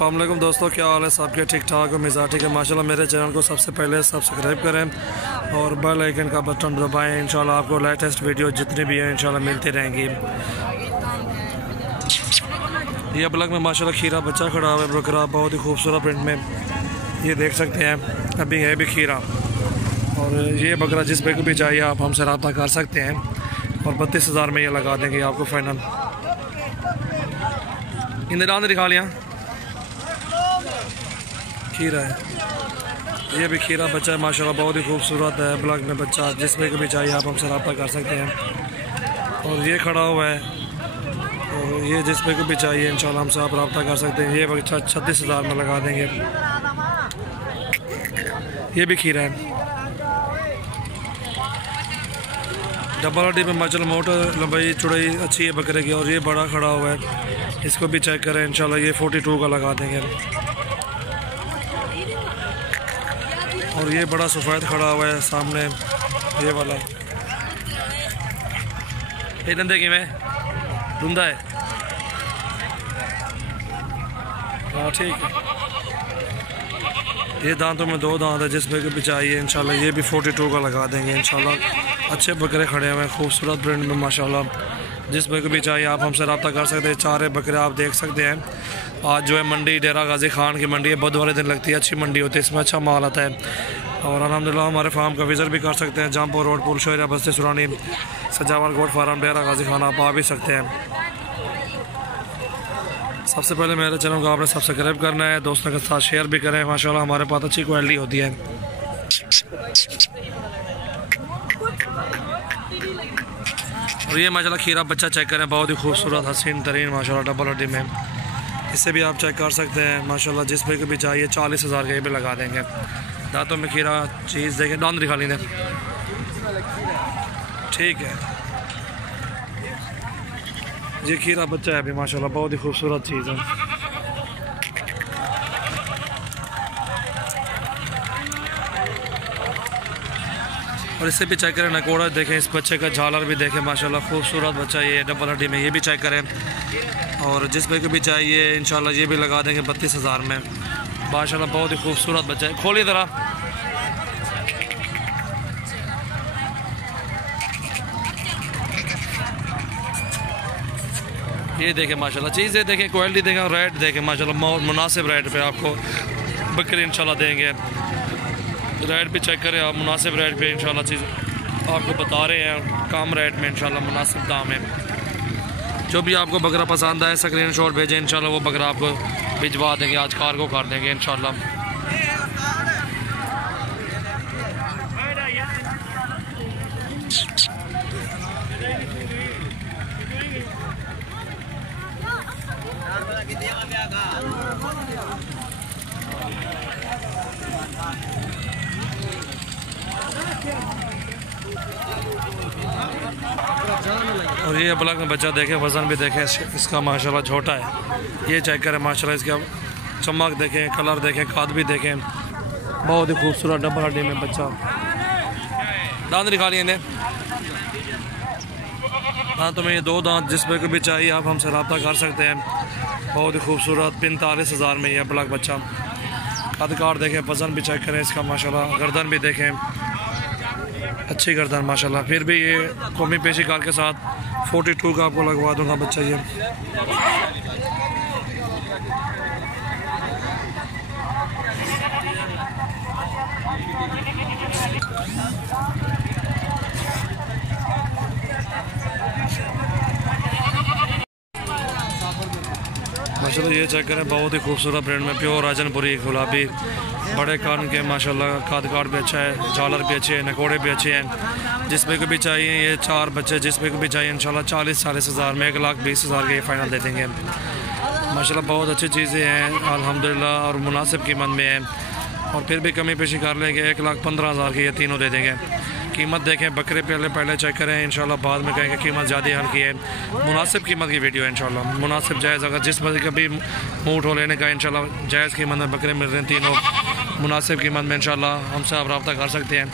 अस्सलाम वालेकुम दोस्तों, क्या हाल है सबके? ठीक ठाक हो? मिजाज ठीक है माशाल्लाह। मेरे चैनल को सबसे पहले सब्सक्राइब करें और बेल आइकन का बटन दबाएं। इंशाल्लाह आपको लेटेस्ट वीडियो जितनी भी हैं इंशाल्लाह मिलती रहेंगी। ये ब्लॉग में माशाल्लाह खीरा बच्चा खड़ा हुआ है, बकरा बहुत ही खूबसूरत प्रिंट में, ये देख सकते हैं। अभी है भी खीरा और ये बकरा जिस पे को भी चाहिए आप हमसे रब्ता कर सकते हैं और 32,000 में ये लगा देंगे आपको फाइनल। इन दान दिखा लिया खीरा है, ये भी खीरा बच्चा है माशाल्लाह, बहुत ही खूबसूरत है ब्लॉग में बच्चा। जिसमें को भी चाहिए आप हमसे रब्ता कर सकते हैं। और ये खड़ा हुआ है और ये जिसमें को भी चाहिए इंशाल्लाह हमसे आप रब्ता कर सकते हैं। ये बच्चा 36,000 में लगा देंगे। ये भी खीरा है, डबल हड्डी में माशाल्लाह मोटर लंबाई चौड़ाई अच्छी है बकरे की। और ये बड़ा खड़ा हुआ है, इसको भी चेक करें इंशाल्लाह, ये 42 का लगा देंगे। और ये बड़ा सफ़ेद खड़ा हुआ है सामने, ये वाला ये धंधे की में धुंधा है। हाँ ठीक है, ये दांतों में 2 दांत है जिसमें भी चाहिए इंशाल्लाह, ये भी 42 का लगा देंगे इंशाल्लाह। अच्छे बकरे खड़े हुए हैं खूबसूरत प्रिंट में माशाल्लाह। जिसमें भी चाहिए आप हमसे रब्ता कर सकते हैं। 4 बकरे आप देख सकते हैं। आज जो है मंडी डेरा गाजी खान की मंडी है, बुध वाले दिन लगती है, अच्छी मंडी होती है, इसमें अच्छा माल आता है। और अल्हम्दुलिल्लाह हमारे फार्म का विज़िट भी कर सकते हैं। जमपुर रोड, पुल शोरिया बस्ती सुरानी, सजावल गोट फार्म, डेरा गाजी खान आप आ भी सकते हैं। सबसे पहले मेरे चैनल को आपने सब्सक्राइब करना है, दोस्तों के साथ शेयर भी करें। माशाल्लाह हमारे पास अच्छी क्वालिटी होती है। और ये माशाल्लाह खीरा बच्चा चेक करें, बहुत ही खूबसूरत हसीन तरीन माशाल्लाह डबल हड्डी में। इससे भी आप चेक कर सकते हैं माशाल्लाह। जिस पे भी चाहिए 40,000 के भी लगा देंगे। दांतों में खीरा चीज़ देखें, दांत दिखा लेंगे ठीक है। ये खीरा बच्चा है अभी माशाल्लाह, बहुत ही खूबसूरत चीज़ है। और इससे भी चेक करें नकोड़ा देखें, इस बच्चे का झालर भी देखें माशाल्लाह, खूबसूरत बच्चा ये डबल हड्डी में, ये भी चेक करें। और जिसमें को भी चाहिए इंशाल्लाह ये भी लगा देंगे 32,000 में माशाल्लाह, बहुत ही खूबसूरत बच्चा है। खोलिए ज़रा, ये देखें माशाल्लाह, चीज़ें देखें, क्वालिटी देखें, रेट देखें माशाल्लाह, मुनासिब रेट पे आपको बकरी इंशाल्लाह देंगे। रेट भी चेक करें आप, मुनासिब रेट पे इंशाल्लाह चीज़ आपको बता रहे हैं, कम रेट में इंशाल्लाह मुनासिब दाम है। जो भी आपको बकरा पसंद आए स्क्रीनशॉट भेजें इंशाल्लाह, वो बकरा आपको भिजवा देंगे, आज कार्गो कर देंगे इंशाल्लाह। और ये ब्लॉक में बच्चा देखें, वज़न भी देखें इसका माशाल्लाह छोटा है। ये चेक करें माशाल्लाह, इसका चमक देखें, कलर देखें, खाद भी देखें, बहुत ही खूबसूरत डबल हड्डी में बच्चा। दांत दिखा लिए इन्हें, दांतों में ये 2 दांत, जिस पे को भी चाहिए आप हमसे रब्ता कर सकते हैं। बहुत ही खूबसूरत 45,000 में ये ब्लॉक बच्चा। कद काट देखें, वज़न भी चेक करें इसका माशाल्लाह, गर्दन भी देखें, अच्छी गर्दन माशाल्लाह। फिर भी ये कौमी पेशी कार के साथ 42 का आपको लगवा दूंगा बच्चा ये। माशाल्लाह ये चेक करें, बहुत ही खूबसूरत ब्रांड में प्योर राजनपुरी गुलाबी, बड़े कान के माशाल्लाह, खाद काट भी अच्छा है, झालर भी अच्छे हैं, नकोड़े भी अच्छे हैं। जिसमें को भी चाहिए ये 4 बच्चे, जिसमें को भी चाहिए इंशाल्लाह 40,000 में 1,20,000 के ये फाइनल दे देंगे माशाल्लाह। बहुत अच्छी चीज़ें हैं अल्हम्दुलिल्लाह और मुनासिब कीमत में हैं। और फिर भी कमी पेशी कर लेंगे, 1,15,000 के ये तीनों दे देंगे। कीमत देखें, बकरे पहले चेक करें इंशाल्लाह, बाद में कहेंगे कीमत ज़्यादा हल्की है। मुनासिब कीमत की वीडियो है इंशाल्लाह, मुनासिब जायज़। अगर जिस बजे कभी मुँह उठो लेने का इंशाल्लाह जायज़ कीमत में बकरे मिल रहे हैं तीनों, मुनासिब कीमत में इंशाल्लाह हमसे आप रब्ता कर सकते हैं।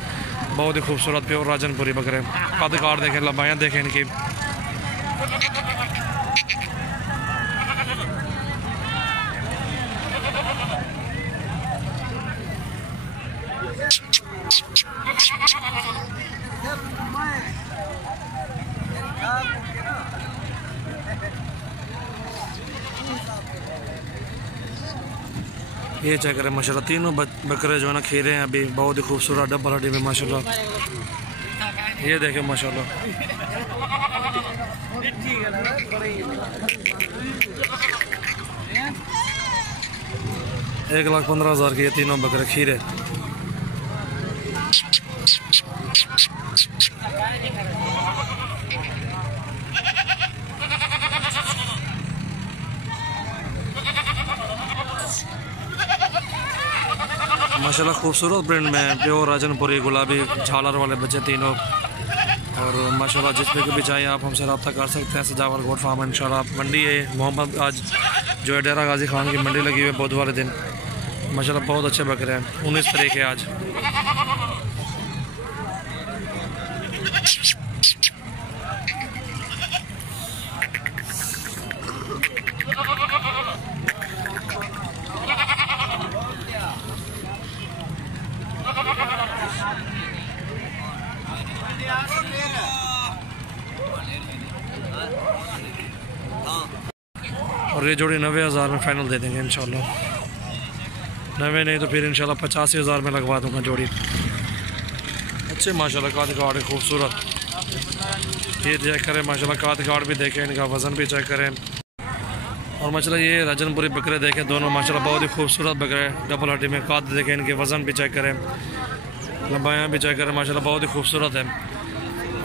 बहुत ही खूबसूरत प्योर राजनपुरी बकरे, कद काट देखें, लंबाइयाँ देखें इनकी। ये चेक करें माशाल्लाह, तीनों बकरे जो है ना खीरे हैं अभी, बहुत ही खूबसूरत डबल हड्डी में माशाल्लाह। ये देखें माशाल्लाह, 1,15,000 के ये तीनों बकरे खीरे। माशाल्लाह खूबसूरत ब्रांड में प्योर राजनपुरी गुलाबी झालर वाले बच्चे तीनों। और माशाल्लाह जिसमें भी चाहिए आप हमसे रब्ता कर सकते हैं। सजावल गोट फार्म इंशाल्लाह मंडी है मोहम्मद, आज जो है डेरा गाजी खान की मंडी लगी हुई है बुधवार दिन। माशाल्लाह बहुत अच्छे बकरे हैं। 19 तारीख है आज। और ये जोड़ी 90,000 में फाइनल दे देंगे इंशाल्लाह। 90 नहीं तो फिर इंशाल्लाह 85,000 में लगवा दूंगा जोड़ी। अच्छे माशाल्लाह काद कार्ड खूबसूरत। ये चेक करें माशाल्लाह, काद कार्ड भी देखें, इनका वज़न भी चेक करें। और माशाल्लाह ये राजनपुरी बकरे देखें दोनों माशाल्लाह बहुत ही खूबसूरत बकरे, डबल हड्डी में काद देखें, इनके वज़न भी चेक करें, लंबाइयाँ भी चेक करें, माशाल्लाह बहुत ही खूबसूरत है।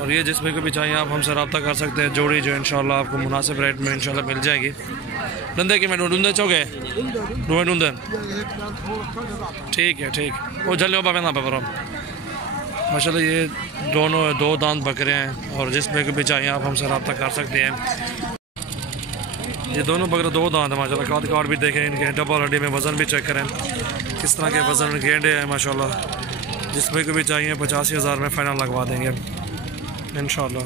और ये जिसमें को भी चाहिए आप हमसे रब्ता कर सकते हैं। जोड़ी जो इंशाल्लाह आपको मुनासिब रेट में इंशाल्लाह मिल जाएगी। डंदे कि मैं ढूंढे चौके ढूंढे ठीक है, ठीक वो जल्ले पापे ना पापा। माशाल्लाह ये दोनों 2 दांत बकरे हैं। और जिसमें को भी चाहिए आप हमसे रब्ता कर सकते हैं। ये दोनों बकरे 2 दांत हैं माशाल्लाह। काद कार्ड भी देखें इनके, डबल हड्डी में वज़न भी चेक करें किस तरह के वज़न गेंडे हैं माशाल्लाह। जिसमें को भी चाहिए 85,000 में फ़ाइनल लगवा देंगे इंशाल्लाह।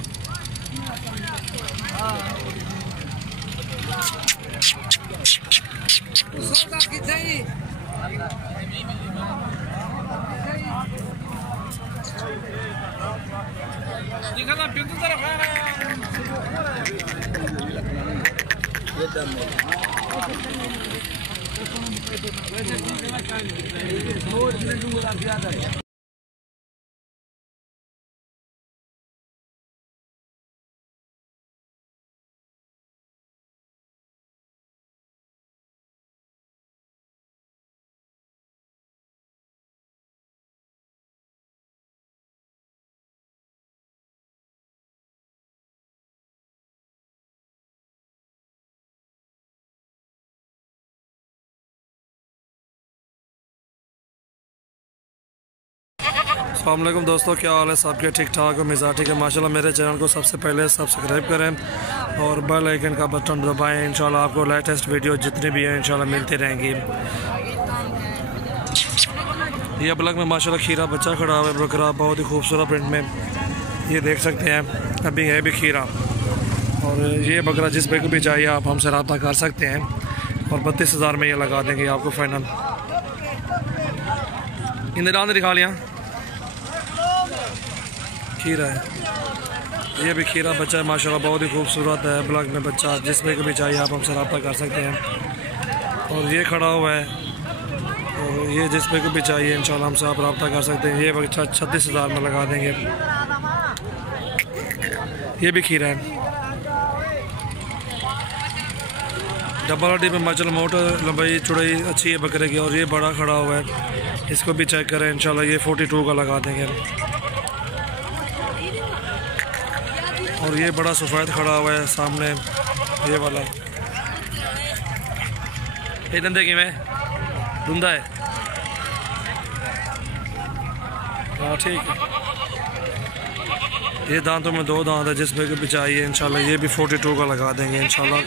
अस्सलाम वालेकुम दोस्तों, क्या हाल है सबके? ठीक ठाक हो? मिजाज ठीक है माशाल्लाह। मेरे चैनल को सबसे पहले सब्सक्राइब करें और बेल आइकन का बटन दबाएं। इंशाल्लाह आपको लेटेस्ट वीडियो जितनी भी हैं इंशाल्लाह मिलती रहेंगी। ये ब्लॉग में माशाल्लाह खीरा बच्चा खड़ा हुआ है बकरा, बहुत ही खूबसूरत प्रिंट में। ये देख सकते हैं अभी है भी खीरा। और ये बकरा जिस पे को भी चाहिए आप हमसे रब्ता कर सकते हैं। और 32,000 में ये लगा देंगे आपको फाइनल। इन दांत दिखा लिया, खीरा है। ये भी खीरा बच्चा है माशाल्लाह, बहुत ही खूबसूरत है ब्लॉक में बच्चा। जिसमें को भी चाहिए आप हमसे रब्ता कर सकते हैं। और ये खड़ा हुआ है, और ये जिसमें को भी चाहिए इंशाल्लाह हमसे आप रब्ता कर सकते हैं। ये बच्चा 36,000 में लगा देंगे। ये भी खीरा है, डबल हड्डी में माशाल्लाह, मोटर लंबाई चौड़ाई अच्छी है बकरे की। और ये बड़ा खड़ा हुआ है, इसको भी चेक करें इंशाल्लाह। ये 42 का लगा देंगे। और ये बड़ा सफ़ेद खड़ा हुआ है सामने, ये वाला। ये धंधे की में धुंधा है। हाँ ठीक है। ये दांतों में 2 दांत है, जिसमें भी चाहिए इंशाल्लाह। ये भी 42 का लगा देंगे इंशाल्लाह।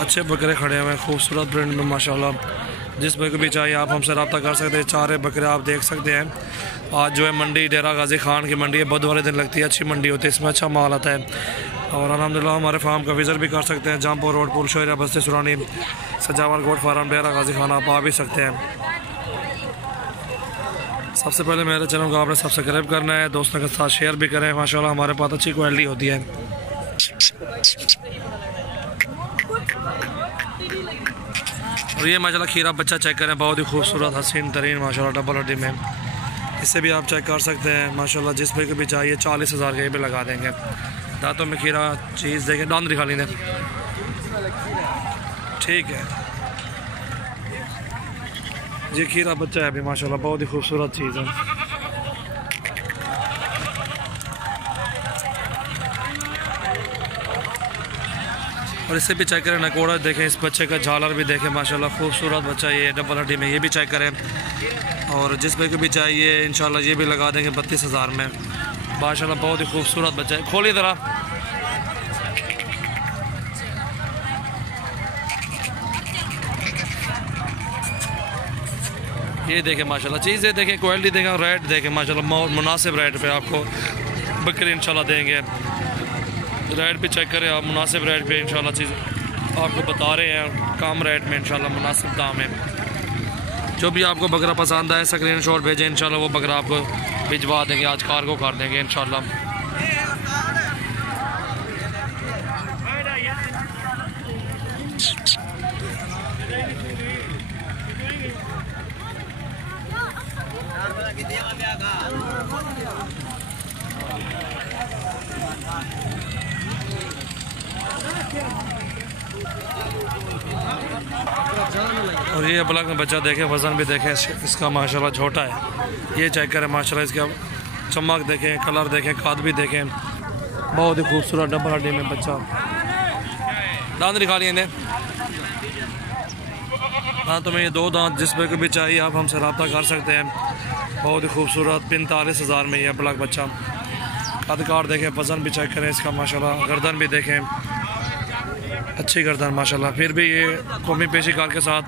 अच्छे बकरे खड़े हुए हैं खूबसूरत ब्रांड में माशाल्लाह। जिसमें भी चाहिए आप हमसे रब्ता कर सकते हैं। 4 बकरे आप देख सकते हैं। आज जो है मंडी डेरा गाजी खान की मंडी है, बुधवार दिन लगती है, अच्छी मंडी होती है, इसमें अच्छा माल आता है। और अल्हम्दुलिल्लाह हमारे फार्म का विज़िट भी कर सकते हैं। जमपुर रोड, पुल शोरिया बस्ती सुरानी, सजावल गोट फार्म, डेरा गाजी खान आप आ भी सकते हैं। सबसे पहले मेरे चैनल को आपने सब्सक्राइब करना है, दोस्तों के साथ शेयर भी करें। माशाल्लाह हमारे पास अच्छी क्वालिटी होती है। और ये माशाल्लाह खीरा बच्चा चेक करें, बहुत ही खूबसूरत हसीन तरीन माशाल्लाह डबल हड्डी में। इससे भी आप चेक कर सकते हैं माशाल्लाह, जिस भाई को भी चाहिए 40,000 के भी लगा देंगे। दांतों में खीरा चीज़ देखें, दांत दिखा लेंगे। ठीक है ये खीरा बच्चा है अभी माशाल्लाह, बहुत ही खूबसूरत चीज़ है। और इससे भी चेक करें नकोड़ा देखें, इस बच्चे का झालर भी देखें माशाल्लाह, खूबसूरत बच्चा ये डबल हड्डी में, ये भी चेक करें। और जिस भाई को भी चाहिए इंशाल्लाह ये भी लगा देंगे 32,000 में माशाल्लाह, बहुत ही खूबसूरत बच्चा है। खोलिए ज़रा, ये देखें माशाल्लाह चीज़ें देखें, क्वालिटी देखें, रेट देखें माशाल्लाह, मुनासिब रेट पे आपको बकरी इंशाल्लाह देंगे। रेट भी चेक करें आप, मुनासिब रेट पे इंशाल्लाह चीज़ आपको बता रहे हैं, कम रेट में इंशाल्लाह मुनासिब दाम है। जो भी आपको बकरा पसंद आए स्क्रीनशॉट भेजें, इंशाल्लाह वो बकरा आपको भिजवा देंगे, आज कार्गो कर देंगे इंशाल्लाह। और ये ब्लैक में बच्चा देखें, वज़न भी देखें इसका माशाल्लाह छोटा है। ये चेक करें माशाल्लाह, इसका चमक देखें, कलर देखें, खाद भी देखें, बहुत ही खूबसूरत डबल हड्डी में बच्चा। दांत दिखा लिए इन्हें, हाँ तो मैं ये 2 दांत जिस पे को भी चाहिए आप हमसे रब्ता कर सकते हैं। बहुत ही खूबसूरत 45,000 में ये ब्लैक बच्चा। कद काट देखें, वज़न भी चेक करें इसका माशाल्लाह, गर्दन भी देखें, अच्छी गर्दन माशाल्लाह। फिर भी ये कौमी पेशी कार के साथ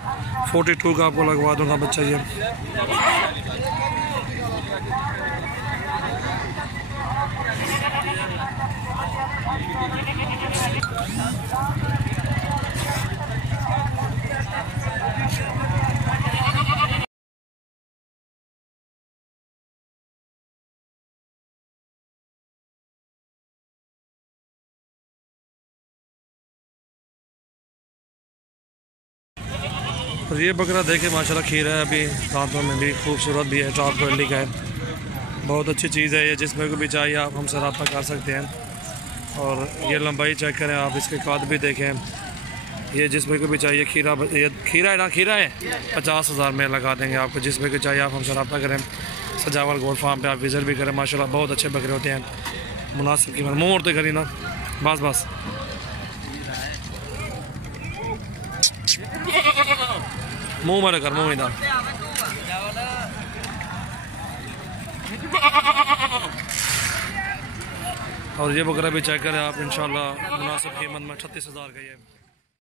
42 का आपको लगवा दूंगा बच्चा ये। और ये बकरा देखे माशाल्लाह खीरा है, अभी दांतों में भी खूबसूरत भी है, टॉप क्वालिटी का है, बहुत अच्छी चीज़ है ये। जिसमें को भी चाहिए आप हमसे रब्ता कर सकते हैं। और ये लंबाई चेक करें आप, इसके काद भी देखें। ये जिसमें को भी चाहिए खीरा, ये खीरा है ना, खीरा है 50,000 में लगा देंगे आपको। जिसमें को चाहिए आप हमसे रब्ता करें। सजावल गोल्ड फार्म पे आप विज़िट भी करें, माशाल्लाह बहुत अच्छे बकरे होते हैं, मुनासिब कीमत। मुँह उड़ते करी ना, बस मुँह मेरे कर, मुँह इधर। और ये बकरा भी चेक करें आप इंशाल्लाह, मुनासिब कीमत में 36,000 का ये।